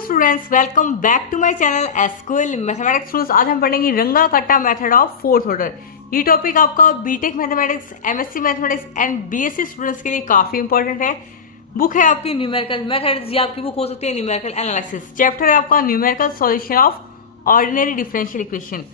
Students, welcome back to my channel SQL mathematics students. आज हम पढ़ेंगे Runge Kutta method of fourth order. ये topic आपका BTech mathematics, MSc mathematics and BSc students के लिए काफी इंपॉर्टेंट है। बुक है आपकी न्यूमेरिकल मेथड्स, या आपकी बुक हो सकती है न्यूमेरिकल एनालिसिस। चैप्टर है आपका numerical solution of ordinary differential equation.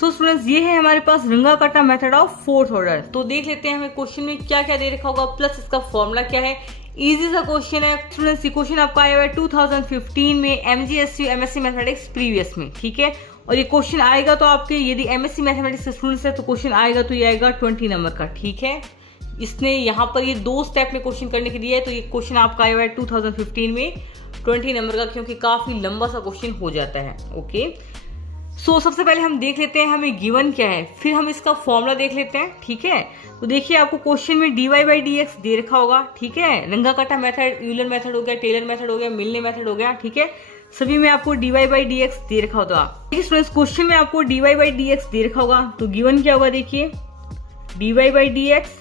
So students, ये है हमारे पास रंगा Kutta method of fourth order. तो देख लेते हैं हमें क्वेश्चन में क्या क्या दे रखा होगा, प्लस इसका फॉर्मूला क्या है। इजी सा क्वेश्चन है स्टूडेंट्स। ये क्वेश्चन आपका आया हुआ है 2015 में एमजीएसयू एमएससी मैथमेटिक्स प्रीवियस में, ठीक है। और ये क्वेश्चन आएगा तो आपके यदि एमएससी मैथमेटिक्स के स्टूडेंट्स है तो क्वेश्चन आएगा तो ये आएगा 20 नंबर का, ठीक है। इसने यहाँ पर ये 2 स्टेप में क्वेश्चन करने के लिए है, तो ये क्वेश्चन आपका आया हुआ है 2015 में 20 नंबर का, क्योंकि काफी लंबा सा क्वेश्चन हो जाता है। ओके, सो सबसे पहले हम देख लेते हैं हमें गिवन क्या है, फिर हम इसका फॉर्मूला देख लेते हैं, ठीक है। तो देखिए आपको क्वेश्चन में dy बाई डी एक्स दे रखा होगा, ठीक है। रंगा कट्टा मेथड, यूलर मेथड हो गया, टेलर मेथड हो गया, मिलने मेथड हो गया, ठीक है। सभी में आपको dy बाई डी एक्स दे रखा होगा। स्टूडेंट्स, क्वेश्चन में आपको dy बाई डी एक्स दे रखा होगा, तो गिवन क्या होगा देखिए, dy बाई डी एक्स,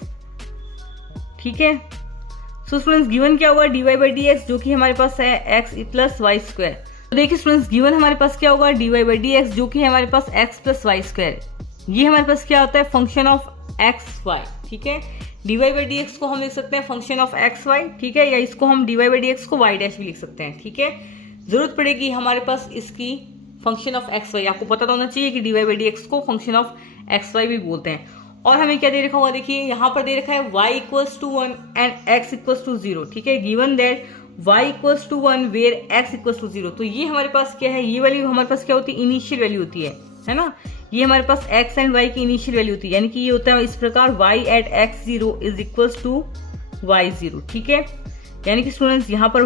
ठीक है। सो स्टूडेंट्स, गिवन क्या होगा, dy बाई डी एक्स, जो कि हमारे पास है x प्लस वाई स्क्वायर। तो देखिए स्टूडेंट्स, गिवन हमारे पास क्या होगा, dy बाई डी एक्स, जो कि है हमारे पास x प्लस वाई स्क्वायर। ये हमारे पास क्या होता है, फंक्शन ऑफ एक्स वाई, ठीक है। dy बाई डी एक्स को हम लिख सकते हैं फंक्शन ऑफ एक्स वाई, ठीक है, या इसको हम dy बाई डी एक्स को y डैश भी लिख सकते हैं, ठीक है। जरूरत पड़ेगी हमारे पास इसकी फंक्शन ऑफ एक्स वाई। आपको पता तो होना चाहिए कि dy बाई डी एक्स को फंक्शन ऑफ एक्स वाई भी बोलते हैं। और हमें क्या दे रखा होगा, देखिए यहाँ पर दे रखा है y equals to 1 and x equals to 0, ठीक है। Given that y equals to 1 where x equals to 0। तो ये हमारे पास क्या है, ये वैल्यू हमारे पास क्या होती है, इनिशियल वैल्यू होती है ना। ये हमारे पास x एंड y की इनिशियल वैल्यू होती है, यानी कि ये होता है इस प्रकार y at x0 is equals to y0, ठीक है। यानी कि स्टूडेंट्स, यहाँ पर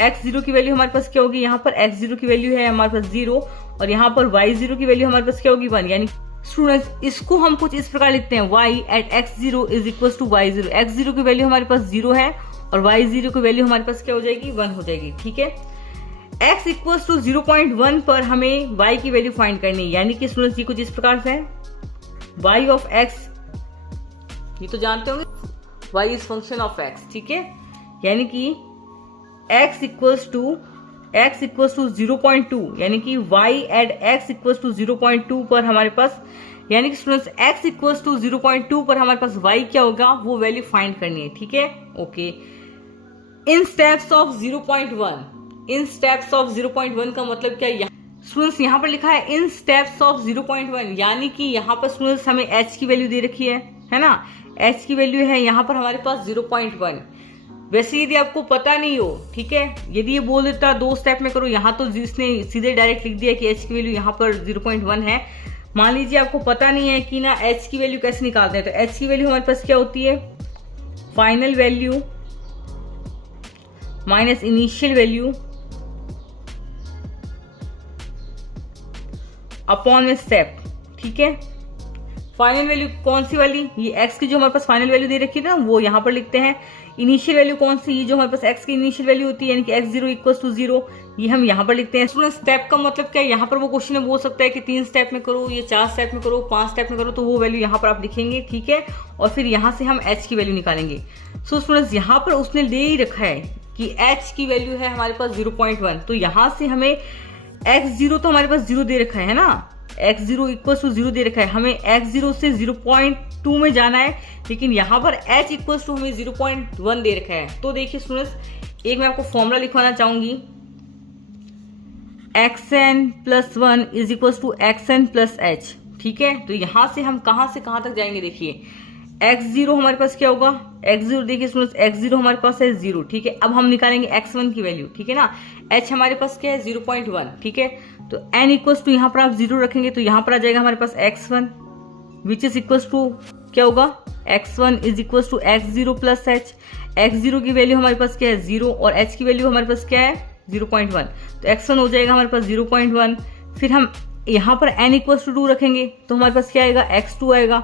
x0 की वैल्यू हमारे पास क्या होगी, यहाँ पर x0 की वैल्यू है हमारे पास 0 और यहाँ पर y0 की वैल्यू हमारे पास क्या होगी 1। यानी स्टूडेंट्स, इसको हम कुछ इस प्रकार लिखते हैं, y at x0 is equals to y0। x0 की वैल्यू हमारे पास 0 है और y0 की वैल्यू हमारे पास क्या हो जाएगी, 1 हो जाएगी, ठीक है। x इक्वल्स टू 0.1 पर हमें y की वैल्यू फाइंड करनी है, यानी कि स्टूडेंट्स ये कुछ इस प्रकार से है, y ऑफ x, ये तो जानते होंगे y is function of x, ठीक है। यानी कि x इक्वल्स टू 0.2, यानी कि y at x equals to 0.2 पर हमारे पास, यानी कि स्टूडेंट्स x इक्वल्स टू 0.2 पर हमारे पास y क्या होगा, वो वैल्यू फाइंड करनी है, ठीक है। Okay, in steps of 0.1, in steps of 0.1 का मतलब क्या है, स्टूडेंट्स यहाँ पर लिखा है इन स्टेप्स ऑफ 0.1, यानी कि यहाँ पर स्टूडेंट्स हमें h की वैल्यू दे रखी है ना। h की वैल्यू है यहाँ पर हमारे पास 0.1। वैसे यदि आपको पता नहीं हो, ठीक है, यदि ये बोल देता 2 स्टेप में करो, यहाँ तो जिसने सीधे डायरेक्ट लिख दिया कि h की वैल्यू यहाँ पर 0.1 है। मान लीजिए आपको पता नहीं है कि ना h की वैल्यू कैसे निकालते हैं, तो h की वैल्यू हमारे पास क्या होती है, final value minus initial value upon में स्टेप, ठीक है। फाइनल वैल्यू कौन सी वाली, ये x की जो हमारे पास फाइनल वैल्यू दे रखी है ना, वो यहाँ पर लिखते हैं। इनिशियल वैल्यू कौन सी, ये जो हमारे पास x की इनिशियल वैल्यू होती है, यानी कि x0 इक्वल्स टू 0, ये हम यहाँ पर लिखते हैं। स्टूडेंट, स्टेप का मतलब क्या है, यहाँ पर वो क्वेश्चन में बोल सकता है कि 3 स्टेप में करो, ये 4 स्टेप में करो, 5 स्टेप में करो, तो वो वैल्यू यहाँ पर आप लिखेंगे, ठीक है। और फिर यहाँ से हम h की वैल्यू निकालेंगे। सो स्टूडेंट्स, यहाँ पर उसने दे ही रखा है कि h की वैल्यू है हमारे पास 0.1, तो यहाँ से हमें x0 तो हमारे पास 0 दे रखा है ना, x0 इक्वल्स टू 0 दे रखा है, हमें x0 से 0.2 में जाना है, लेकिन यहाँ पर h इक्वल्स टू हमें 0.1 दे रखा है। तो देखिए स्टूडेंट्स, एक मैं आपको फॉर्मूला लिखवाना चाहूंगी, xn plus 1 is equals to xn plus h, ठीक है। तो यहाँ से हम कहाँ से कहाँ तक जाएंगे, देखिए x0 हमारे पास क्या होगा, x0 देखिए स्टूडेंट्स, x0 हमारे पास है 0, ठीक है। अब हम निकालेंगे x1 की वैल्यू, ठीक है ना। h हमारे पास क्या है 0.1, ठीक है। तो n इक्वल्स टू यहाँ पर आप 0 रखेंगे तो यहाँ पर आ जाएगा हमारे पास x1 which is equals to क्या होगा, x1 is equals to x0 plus h। x0 की वैल्यू हमारे पास क्या है 0 और h की वैल्यू हमारे पास क्या है 0.1, तो x1 हो जाएगा हमारे पास 0.1। फिर हम यहाँ पर n इक्वल्स टू 2 रखेंगे तो हमारे पास क्या आएगा, x2 आएगा।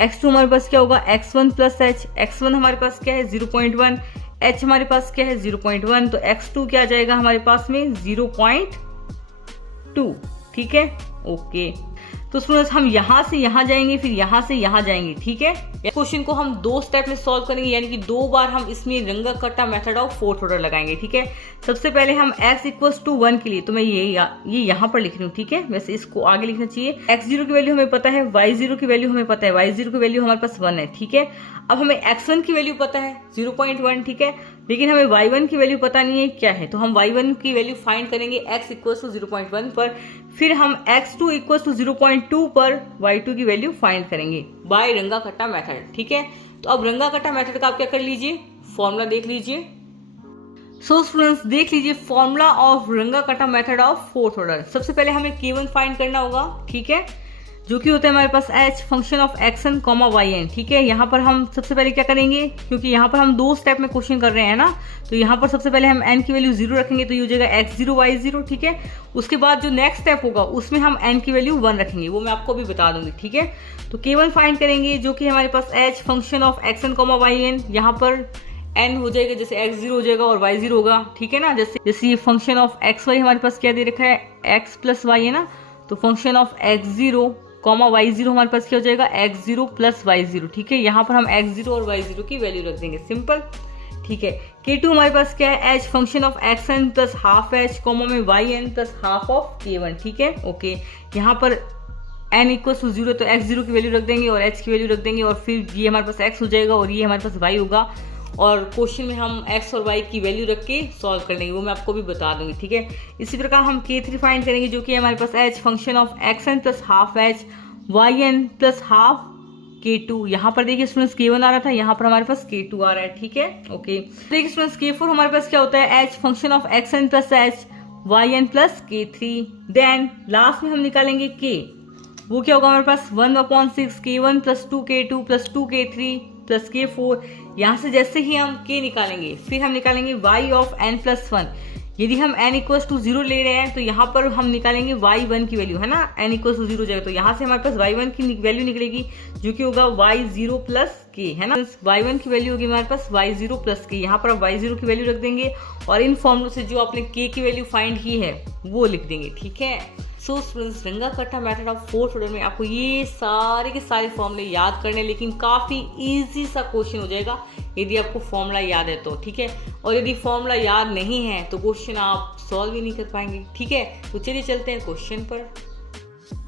x2 हमारे पास क्या होगा, x1 प्लस h। x1 हमारे पास क्या है 0.1, h हमारे पास क्या है 0.1, तो x2 क्या आ जाएगा हमारे पास में 0.2, ठीक है। ओके, तो स्टूडेंट्स हम यहाँ से यहाँ जाएंगे, फिर यहाँ से यहाँ जाएंगे, ठीक है। क्वेश्चन को हम 2 स्टेप में सॉल्व करेंगे, यानी कि 2 बार हम इसमें रंगा Kutta method of fourth order लगाएंगे, ठीक है। सबसे पहले हम x इक्वल्स टू 1 के लिए, तो मैं ये यहाँ पर लिख रही हूँ, ठीक है। वैसे इसको आगे लिखना चाहिए। x0 की वैल्यू हमें पता है, y0 की वैल्यू हमें पता है, y0 की वैल्यू हमारे पास 1 है, ठीक है। अब हमें x1 की वैल्यू पता है 0.1, ठीक है, लेकिन हमें y1 की वैल्यू पता नहीं है क्या है, तो हम y1 की वैल्यू फाइंड करेंगे x इक्वल्स टू 0.1 पर, फिर हम x2 इक्वल्स टू 0.2 पर y2 की वैल्यू फाइंड करेंगे बाय रंगा कट्टा मेथड, ठीक है। तो अब रंगा कट्टा मेथड का आप क्या कर लीजिए, फॉर्मूला देख लीजिए। सो स्टूडेंट्स देख लीजिए फॉर्मूला ऑफ रंगा Kutta method of fourth order. सबसे पहले हमें k1 फाइंड करना होगा, ठीक है, जो कि होता है हमारे पास h function of xn comma yn, ठीक है। यहाँ पर हम सबसे पहले क्या करेंगे, क्योंकि यहाँ पर हम 2 स्टेप में क्वेश्चन कर रहे हैं ना, तो यहाँ पर सबसे पहले हम n की वैल्यू 0 रखेंगे, तो ये हो जाएगा x0 y0, ठीक है। उसके बाद जो नेक्स्ट स्टेप होगा उसमें हम n की वैल्यू 1 रखेंगे, वो मैं आपको भी बता दूंगी, ठीक है। तो k1 फाइंड करेंगे, जो कि हमारे पास h function of xn comma yn, यहाँ पर n हो जाएगा, जैसे x0 हो जाएगा और y0 होगा, ठीक है ना। जैसे ये फंक्शन ऑफ xy हमारे पास क्या दे रखा है, x प्लस y है ना, तो function of x0 comma y0 हमारे पास क्या हो जाएगा, x0 प्लस y0, ठीक है। यहाँ पर हम x0 और y0 की वैल्यू रख देंगे, सिंपल, ठीक है। k2 हमारे पास क्या है, h function of xn plus half h comma में yn plus half of k1, ठीक है, ओके। यहाँ पर n इक्वल्स टू 0, तो x0 की वैल्यू रख देंगे और h की वैल्यू रख देंगे, और फिर ये हमारे पास x हो जाएगा और ये हमारे पास y होगा, और क्वेश्चन में हम x और y की वैल्यू रख के सॉल्व कर लेंगे, वो मैं आपको भी बता दूंगी, ठीक है। इसी प्रकार हम k3 फाइंड करेंगे, जो कि हमारे पास h function of xn plus half h yn plus half k2। यहाँ पर देखिए स्टूडेंट्स k1 आ रहा था, यहाँ पर हमारे पास k2 आ रहा है, ठीक है, ओके। देखिए स्टूडेंट्स k4 हमारे पास क्या होता है, h function of xn plus h yn plus k3। Then last में हम निकालेंगे k, वो क्या होगा हमारे पास 1/6 k1 plus 2 k2 plus 2 k3 plus k4। यहाँ से जैसे ही हम k निकालेंगे, फिर हम निकालेंगे y ऑफ n प्लस 1। यदि हम n इक्वल्स टू 0 ले रहे हैं, तो यहाँ पर हम निकालेंगे y1 की वैल्यू, है ना, n इक्वल्स टू 0 जाएगा, तो यहाँ से हमारे पास y1 की वैल्यू निकलेगी, जो कि होगा y0 प्लस k, है ना। y1 की वैल्यू होगी हमारे पास y0 प्लस k, यहाँ पर आप y0 की वैल्यू रख देंगे और इन फॉर्मूलों से जो आपने k की वैल्यू फाइंड की है वो लिख देंगे, ठीक है। सो स्टूडेंट्स रंगा Kutta method of fourth order में आपको ये सारे के सारे फॉर्मूले याद करने, लेकिन काफ़ी इजी सा क्वेश्चन हो जाएगा यदि आपको फॉर्मूला याद है तो, ठीक है। और यदि फॉर्मूला याद नहीं है तो क्वेश्चन आप सॉल्व ही नहीं कर पाएंगे, ठीक है। तो चलिए चलते हैं क्वेश्चन पर।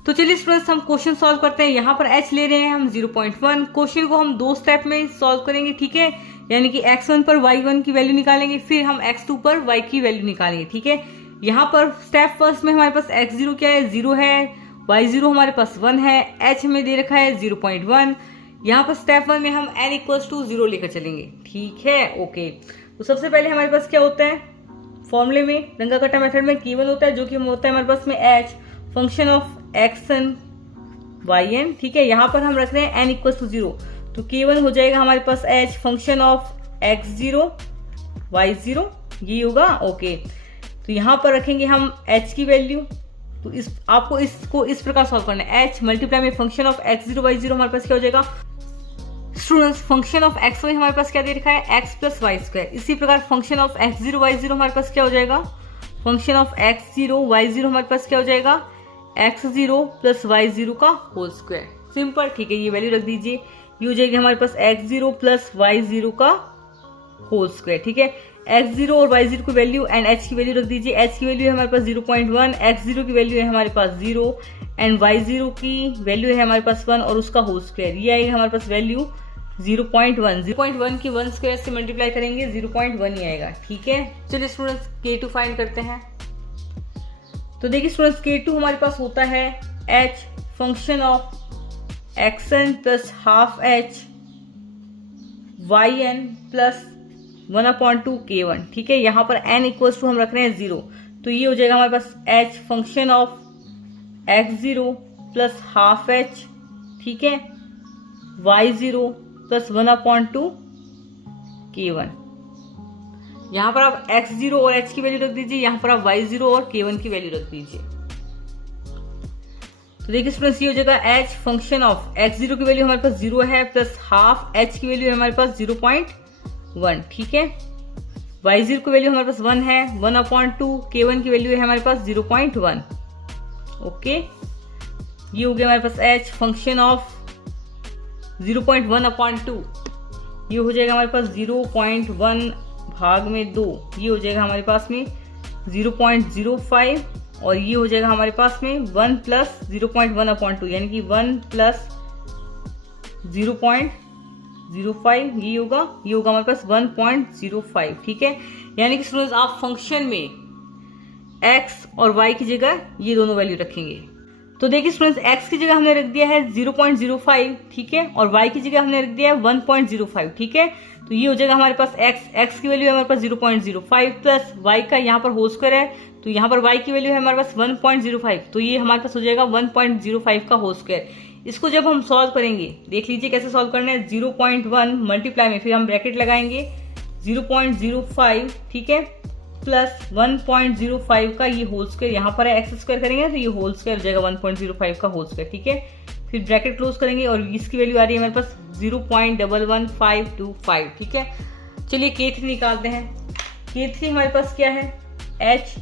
तो चलिए स्टूडेंट्स हम क्वेश्चन सॉल्व करते हैं। यहाँ पर h ले रहे हैं हम 0.1। क्वेश्चन को हम 2 स्टेप में सॉल्व करेंगे, ठीक है, यानी कि x1 पर y1 की वैल्यू निकालेंगे, फिर हम x2 पर y की वैल्यू निकालेंगे, ठीक है। यहाँ पर स्टेप फर्स्ट में हमारे पास x0 क्या है, 0 है, y0 हमारे पास 1 है, h हमें दे रखा है 0.1। यहाँ पर स्टेप 1 में हम n इक्वल्स टू 0 लेकर चलेंगे, ठीक है, ओके। तो सबसे पहले हमारे पास क्या होता है, फॉर्मूले में रंगा कट्टा मेथड में k1 होता है, जो कि होता है हमारे पास में h function of xn yn, ठीक है। यहाँ पर हम रख रहे हैं n इक्वल्स टू 0, तो k1 हो जाएगा हमारे पास h function of x0 y0, ये होगा, ओके। तो यहाँ पर रखेंगे हम h की वैल्यू, तो आपको इसको इस प्रकार सॉल्व करना है, h मल्टीप्लाई में फंक्शन ऑफ x0 y0 हमारे पास क्या हो जाएगा स्टूडेंट्स, फंक्शन ऑफ xy हमारे पास क्या दे रखा है, x प्लस वाई स्क्वायर। इसी प्रकार फंक्शन ऑफ x0 y0 हमारे पास क्या हो जाएगा, फंक्शन ऑफ x0 y0 हमारे पास क्या हो जाएगा, x0 प्लस y0 का होल स्क्वायर, सिंपल, ठीक है। ये वैल्यू रख दीजिए, ये हो जाएगी हमारे पास x0 प्लस y0 का होल स्क्वायर, ठीक है। x0 और y0 की वैल्यू एंड h की वैल्यू रख दीजिए। h की वैल्यू है हमारे पास 0.1, x0 की वैल्यू है हमारे पास 0 एंड y0 की वैल्यू है हमारे पास 1 और उसका होल स्क्वायर, ये आएगा हमारे पास वैल्यू 0.1 की 1 स्क्वायर से मल्टीप्लाई करेंगे 0.1 ही आएगा, ठीक है। चलिए स्टूडेंट्स k2 फाइंड करते हैं। तो देखिए स्टूडेंट्स k2 हमारे पास होता है h function of xn plus half h yn plus 1/2 k1, ठीक है। यहाँ पर n इक्वल्स टू हम रख रहे हैं 0, तो ये हो जाएगा हमारे पास h function of x0 plus half h, ठीक है, y0 प्लस 1/2 k1। यहाँ पर आप x0 और h की वैल्यू रख दीजिए, यहाँ पर आप y0 और k1 की वैल्यू रख दीजिए। तो देखिए स्टूडेंट्स ये हो जाएगा h फंक्शन ऑफ x0 की वैल्यू हमारे पास 0 है प्लस हाफ h की वैल्यू है हमारे पास 0.1, ठीक है। y0 की वैल्यू हमारे पास 1 है, 1/2 k1 की वैल्यू है हमारे पास 0.1, ओके। ये हो गया हमारे पास h फंक्शन ऑफ 0.1/2, ये हो जाएगा हमारे पास 0.1 भाग में 2, ये हो जाएगा हमारे पास में 0.05, और ये हो जाएगा हमारे पास में 1 प्लस 0.1/2 यानी कि 1 प्लस 0.05, ये होगा हमारे पास 1.05। ठीक है, यानी कि स्टूडेंट्स आप फंक्शन में x और y की जगह ये दोनों वैल्यू रखेंगे। तो देखिए स्टूडेंट्स, x की जगह हमने रख दिया है 0.05, ठीक है, और y की जगह हमने रख दिया है 1.05, ठीक है। तो ये हो जाएगा हमारे पास x की वैल्यू है हमारे पास 0.05 प्लस y का यहाँ पर होल स्क्वायर है, तो यहाँ पर y की वैल्यू है हमारे पास 1.05, तो ये हमारे पास हो जाएगा 1.05 का होल स्क्वायर। इसको जब हम सॉल्व करेंगे, देख लीजिए कैसे सॉल्व करना है। 0.1 मल्टीप्लाई में फिर हम ब्रैकेट लगाएंगे 0.05, ठीक है, प्लस 1.05 का ये होल स्क्वायर, यहाँ पर एक्स स्क्वायर करेंगे तो ये होल स्क्वायर हो जाएगा 1.05 का होल स्क्वायर, ठीक है। फिर ब्रैकेट क्लोज करेंगे और इसकी वैल्यू आ रही है हमारे पास 0.11525, ठीक है। चलिए K3 निकालते हैं। K3 हमारे पास क्या है, h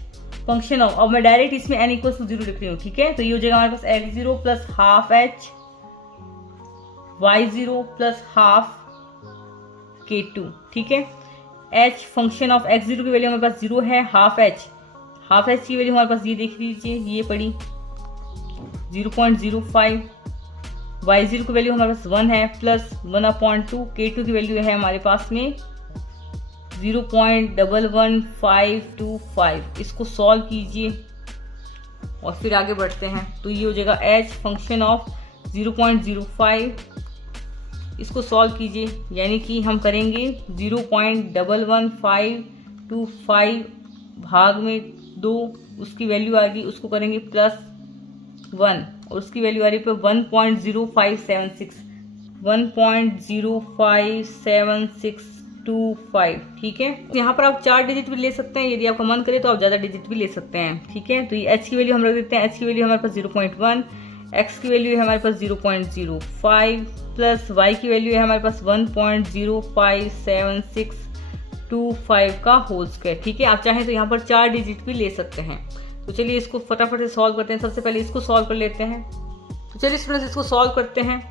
फंक्शन ऑफ, अब मैं डायरेक्ट इसमें n इक्वल टू 0 लिख रही हूँ, ठीक है। तो ये हो जाएगा हमारे पास x0 plus half h, y0 plus half K2, ठीक है। h फंक्शन ऑफ x0 की वैल्यू हमारे पास 0 है, हाफ h की वैल्यू हमारे पास ये देख लीजिए, ये पड़ी 0.05, y0 की वैल्यू हमारे पास 1 है, प्लस 1/2, K2 की वैल्यू है हमारे पास में 0.11525। इसको सॉल्व कीजिए और फिर आगे बढ़ते हैं। तो ये हो जाएगा h फंक्शन ऑफ 0.05, इसको सॉल्व कीजिए, यानी कि हम करेंगे 0.11525 भाग में 2, उसकी वैल्यू आ गई, उसको करेंगे प्लस 1 और उसकी वैल्यू आ रही है 1.0576, ठीक है। यहाँ पर आप 4 डिजिट भी ले सकते हैं, यदि आपका मन करे तो आप ज़्यादा डिजिट भी ले सकते हैं, ठीक है। तो ये h की वैल्यू हम रख देते हैं, h की वैल्यू हमारे पास 0.1, x की वैल्यू है हमारे पास 0.05, प्लस y की वैल्यू है हमारे पास 1.057625 का होल स्क्वायर, ठीक है। आप चाहें तो यहाँ पर 4 डिजिट भी ले सकते हैं। तो चलिए इसको फटाफट से सॉल्व करते हैं। सबसे पहले इसको सॉल्व कर लेते हैं। तो चलिए स्टूडेंट्स इसको सॉल्व करते हैं।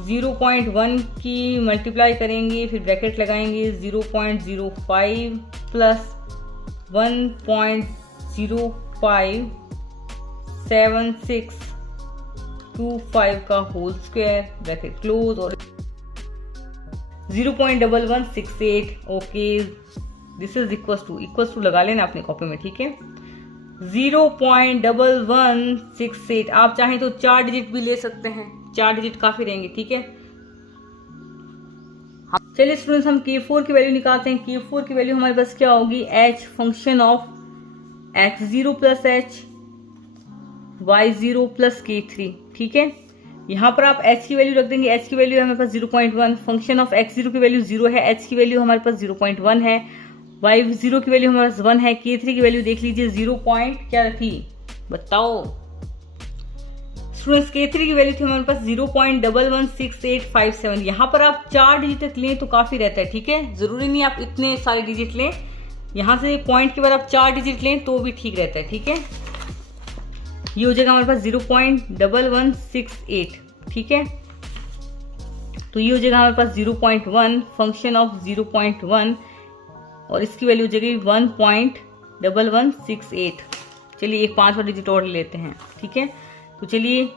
0.1 की मल्टीप्लाई करेंगे, फिर ब्रैकेट लगाएंगे 0.05 प्लस 1.057625 का होल स्क्वायर, ब्रैकेट क्लोज, और 0.1168। Okay, this is equal to लगा लेना अपने कॉपी में, ठीक है। 0.1168, आप चाहें तो 4 डिजिट भी ले सकते हैं, 4 डिजिट काफी रहेंगे, ठीक है। चलिए स्टूडेंट्स हम K4 की वैल्यू निकालते हैं। K4 की वैल्यू हमारे पास क्या होगी, h function of x0 plus h, y0 plus K3, ठीक है। यहाँ पर आप h की वैल्यू रख देंगे, h की वैल्यू है हमारे पास 0.1, फंक्शन ऑफ x0 की वैल्यू 0 है, h की वैल्यू हमारे पास 0.1 है, y0 की वैल्यू हमारे पास 1 है, K3 की वैल्यू देख लीजिए 0. क्या रखी बताओ स्टूडेंट्स। K3 की वैल्यू थी हमारे पास 0.116857। यहाँ पर आप 4 डिजिट तक लें तो काफी रहता है, ठीक है। जरूरी नहीं आप इतने सारे डिजिट लें, यहाँ से पॉइंट के बाद आप 4 डिजिट लें तो भी ठीक रहता है, ठीक है। ये हो जाएगा हमारे पास 0.1168, ठीक है। तो ये हो जाएगा हमारे पास 0.1, फंक्शन ऑफ 0.1, और इसकी वैल्यू हो जाएगी 1.1168। चलिए एक 5 डिजिट और लेते हैं, ठीक है। तो चलिए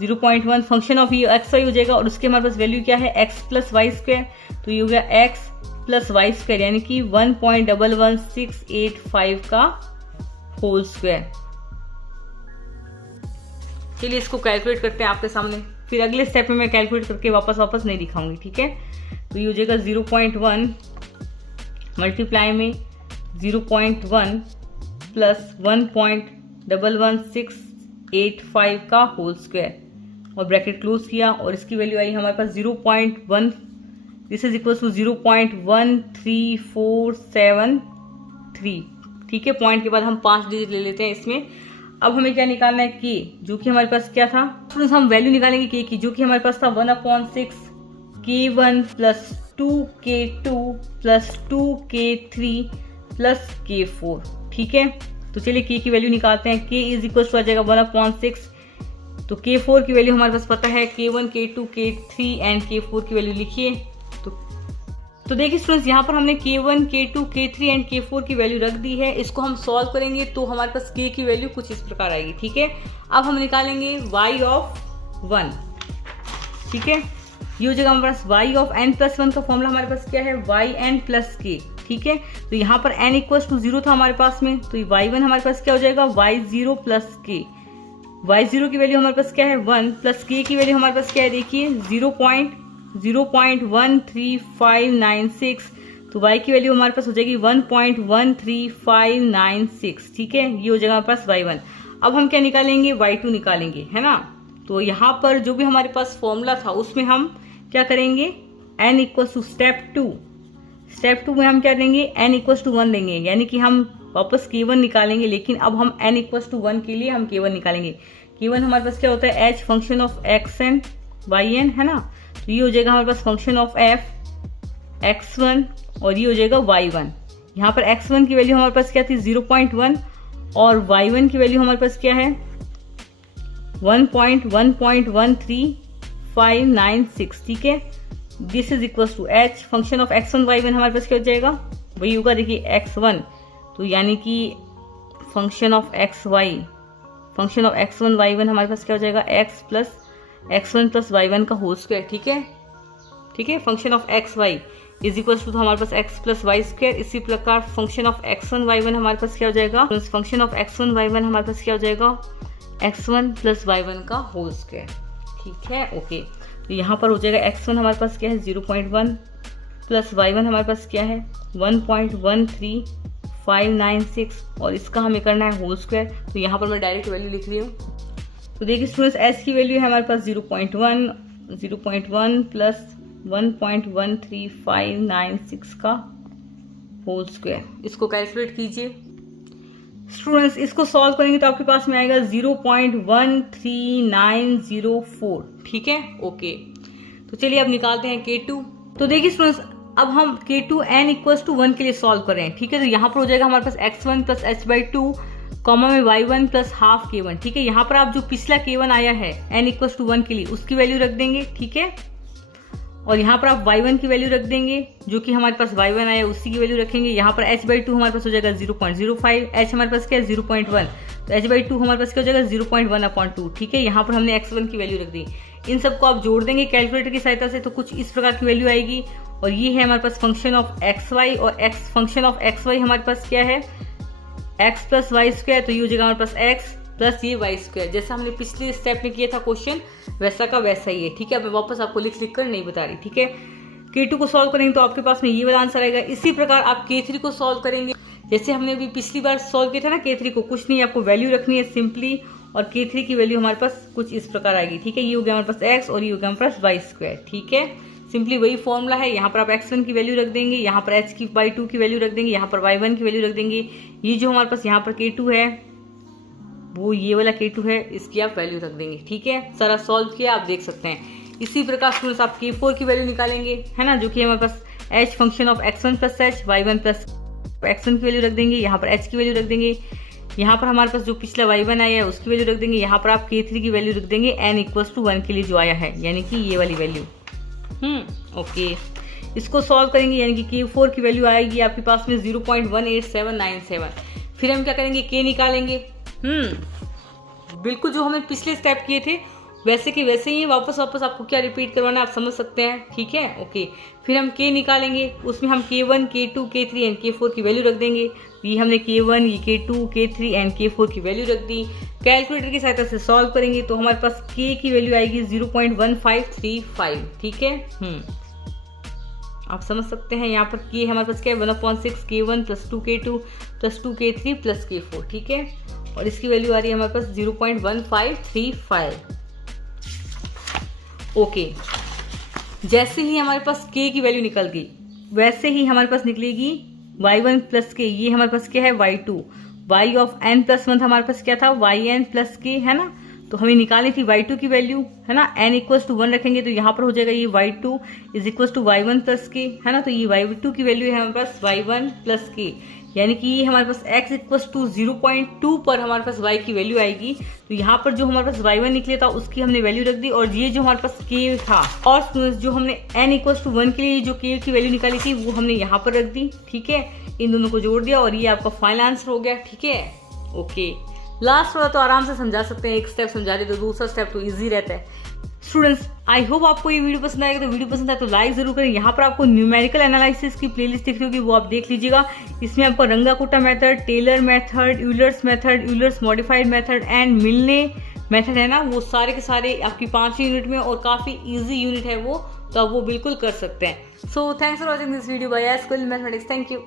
0.1 फंक्शन ऑफ ये एक्स वाई हो जाएगा, और उसके हमारे पास वैल्यू क्या है, x प्लस वाई स्क्वायर। तो ये हो गया x प्लस वाई स्क्वायर, यानी कि 1.11685 का होल स्क्वायर। चलिए इसको कैलकुलेट करते हैं आपके सामने, फिर अगले स्टेप में मैं कैलकुलेट करके वापस नहीं दिखाऊंगी, ठीक है। तो ये हो जाएगा 0.1 मल्टीप्लाई में 0.1 प्लस 1.11685 का होल स्क्वायर, और ब्रैकेट क्लोज किया, और इसकी वैल्यू आई हमारे पास 0.1, दिस इज इक्वल टू 0.13473, ठीक है। पॉइंट के बाद हम 5 डिजिट ले लेते हैं इसमें। अब हमें क्या निकालना है, k, जो कि हमारे पास क्या था, हम वैल्यू निकालेंगे k की, जो कि हमारे पास था 1/6 k1 plus 2k2 plus 2k3 plus k4, ठीक है। तो चलिए k की वैल्यू निकालते हैं। k इज इक्वल टू आ जाएगा 1/6 तो K4 की वैल्यू हमारे पास पता है, K1, K2, K3 and K4 की वैल्यू लिखिए। तो देखिए स्टूडेंट्स, यहाँ पर हमने K1, K2, K3 and K4 की वैल्यू रख दी है। इसको हम सॉल्व करेंगे तो हमारे पास K की वैल्यू कुछ इस प्रकार आएगी। ठीक है, अब हम निकालेंगे y ऑफ 1। ठीक है, ये हो जाएगा हमारे पास y ऑफ n+1 का फॉर्मूला हमारे पास क्या है, yn प्लस k। ठीक है, तो यहाँ पर n इक्वल्स टू 0 था हमारे पास में, तो y1 हमारे पास क्या हो जाएगा, y0 प्लस k। y0 की वैल्यू हमारे पास क्या है 1, प्लस k की वैल्यू हमारे पास क्या है, देखिए 0.13596। तो y की वैल्यू हमारे पास हो जाएगी 1.13596। ठीक है, ये हो जाएगा हमारे पास y1। अब हम क्या निकालेंगे, y2 निकालेंगे, है ना। तो यहाँ पर जो भी हमारे पास फॉर्मूला था उसमें हम क्या करेंगे, n इक्वल्स टू स्टेप 2 में हम क्या लेंगे, n इक्वल्स टू 1 लेंगे, यानी कि हम वापस K1 निकालेंगे, लेकिन अब हम n इक्वल्स टू 1 के लिए हम K1 निकालेंगे। K1 हमारे पास क्या होता है, h function of xn yn, है ना। तो ये हो जाएगा हमारे पास फंक्शन ऑफ f x1 और ये हो जाएगा y1। यहाँ पर x1 की वैल्यू हमारे पास क्या थी 0.1 और y1 की वैल्यू हमारे पास क्या है 1.13596। ठीक है, this is equal to h function of x1 y1 हमारे पास क्या हो जाएगा, वही होगा, देखिए x1, तो यानी कि फंक्शन ऑफ x1 y1 हमारे पास क्या हो जाएगा, x1 प्लस y1 का होल स्क्वायर। ठीक है, फंक्शन ऑफ xy इज इक्वल टू हमारे पास x प्लस वाई स्क्वायर। इसी प्रकार फंक्शन ऑफ x1 y1 हमारे पास क्या हो जाएगा, फंक्शन ऑफ x1 y1 हमारे पास क्या हो जाएगा, x1 प्लस y1 का होल स्क्वायर। ठीक है, ओके, तो यहाँ पर हो जाएगा x1 हमारे पास क्या है 0.1 प्लस y1 हमारे पास क्या है 1.13596 और इसका हमें करना है होल स्क्वायर। तो यहाँ पर मैं डायरेक्ट वैल्यू लिख रही हूँ। तो देखिए स्टूडेंट्स, h की वैल्यू है हमारे पास 0.1 प्लस 1.13596 का होल स्क्वायर। इसको कैलकुलेट कीजिए स्टूडेंट्स, इसको सॉल्व करेंगे तो आपके पास में आएगा 0.13904। ठीक है, ओके, तो चलिए अब निकालते हैं K2। तो देखिए स्टूडेंट्स, अब हम K2 n इक्वल्स टू 1 के लिए सॉल्व कर रहे हैं। ठीक है, तो यहाँ पर हो जाएगा हमारे पास x1 प्लस h/2 कॉमा में y1 प्लस हाफ K1। ठीक है, यहाँ पर आप जो पिछला K1 आया है n इक्वल्स टू 1 के लिए उसकी वैल्यू रख देंगे। ठीक है, और यहाँ पर आप y1 की वैल्यू रख देंगे, जो कि हमारे पास y1 आया उसी की वैल्यू रखेंगे। यहाँ पर h/2 हमारे पास हो जाएगा 0.05, h हमारे पास क्या है 0.1, तो h/2 हमारे पास क्या हो जाएगा 0.1/2। ठीक है, यहाँ पर हमने x1 की वैल्यू रख दी। इन सबको आप जोड़ देंगे कैलकुलेटर की सहायता से, तो कुछ इस प्रकार की वैल्यू आएगी। और ये है हमारे पास फंक्शन ऑफ xy, और फंक्शन ऑफ xy हमारे पास क्या है x प्लस वाई स्क्वायर, तो ये हो जाएगा हमारे पास x प्लस ये वाई स्क्वायर। जैसा हमने पिछले स्टेप में किया था क्वेश्चन, वैसा का वैसा ही है। ठीक है, मैं वापस आपको लिख कर नहीं बता रही। ठीक है, K2 को सॉल्व करेंगे तो आपके पास में ये वाला आंसर आएगा। इसी प्रकार आप K3 को सॉल्व करेंगे, जैसे हमने अभी पिछली बार सॉल्व किया था ना K3 को, कुछ नहीं, आपको वैल्यू रखनी है सिंपली, और K3 की वैल्यू हमारे पास कुछ इस प्रकार आएगी। ठीक है, ये हो गया हमारे पास x और ये हो गया हमारे पास वाई स्क्वायर। ठीक है, सिंपली वही फॉर्मूला है। यहाँ पर आप x1 की वैल्यू रख देंगे, यहाँ पर h/2 की वैल्यू रख देंगे, यहाँ पर y1 की वैल्यू रख देंगे। ये जो हमारे पास यहाँ पर K2 है वो ये वाला K2 है, इसकी आप वैल्यू रख देंगे। ठीक है, सारा सॉल्व किया, आप देख सकते हैं। इसी प्रकार स्टूडेंट्स आप K4 की वैल्यू निकालेंगे, है ना, जो कि हमारे पास h function of x1 plus h, y1 plus x1 की वैल्यू रख देंगे, यहाँ पर h की वैल्यू रख देंगे, यहाँ पर हमारे पास जो पिछला y1 आया है उसकी वैल्यू रख देंगे, यहाँ पर आप K3 की वैल्यू रख देंगे n इक्वल्स टू 1 के लिए जो आया है, यानी कि ये वाली वैल्यू। ओके, इसको सॉल्व करेंगे, यानी कि K4 की वैल्यू आएगी आपके पास में 0.18797। फिर हम क्या करेंगे, K निकालेंगे। बिल्कुल जो हमने पिछले स्टेप किए थे वैसे के वैसे ही, वापस आपको क्या रिपीट करवाना है आप समझ सकते हैं। ठीक है, ओके, फिर हम K निकालेंगे, उसमें हम K1, K2, K3 and K4 की वैल्यू रख देंगे। ये हमने K1, ये K2, K3 एंड K4 की वैल्यू रख दी। कैलकुलेटर की सहायता से सॉल्व करेंगे तो हमारे पास K की वैल्यू आएगी 0.1535। ठीक है, आप समझ सकते हैं। यहाँ पर K हमारे पास क्या है 1/6 K1 plus 2K2 plus 2K3 plus K4। ठीक है, और इसकी वैल्यू आ रही है हमारे पास 0.1535। ओके, जैसे ही हमारे पास K की वैल्यू निकल गई वैसे ही हमारे पास निकलेगी y1 प्लस K। ये हमारे पास क्या है y2, y ऑफ n+1 हमारे पास क्या था yn प्लस K, है ना। तो हमें निकालनी थी y2 की वैल्यू, है ना। n इक्वल्स टू 1 रखेंगे तो यहाँ पर हो जाएगा ये y2 is equals to y1 plus K, है ना। तो ये y2 की वैल्यू है हमारे पास y1 प्लस K। यानी कि हमारे पास x इक्वल्स टू 0.2 पर हमारे पास y की वैल्यू आएगी। तो यहाँ पर जो हमारे पास y1 निकले था उसकी हमने वैल्यू रख दी, और ये जो हमारे पास k था, और जो हमने n इक्वल्स टू 1 के लिए जो k की वैल्यू निकाली थी वो हमने यहाँ पर रख दी। ठीक है, इन दोनों को जोड़ दिया और ये आपका फाइनल आंसर हो गया। ठीक है, ओके। लास्ट वाला तो आराम से समझा सकते हैं, एक स्टेप समझा रहे तो दूसरा स्टेप तो इजी रहता है। स्टूडेंट्स, आई होप आपको ये वीडियो पसंद आएगा। तो वीडियो पसंद आए तो लाइक जरूर करें। यहाँ पर आपको न्यूमेरिकल एनालिसिस की प्लेलिस्ट दिख रही होगी, वो आप देख लीजिएगा। इसमें आपको Runge Kutta method, Taylor method, Euler's modified method and Milne method है ना, वो सारे के सारे आपकी 5 यूनिट में, और काफी इजी यूनिट है वो, तो आप वो बिल्कुल कर सकते हैं। So thanks for watching this video by SQL mathematics. Thank you.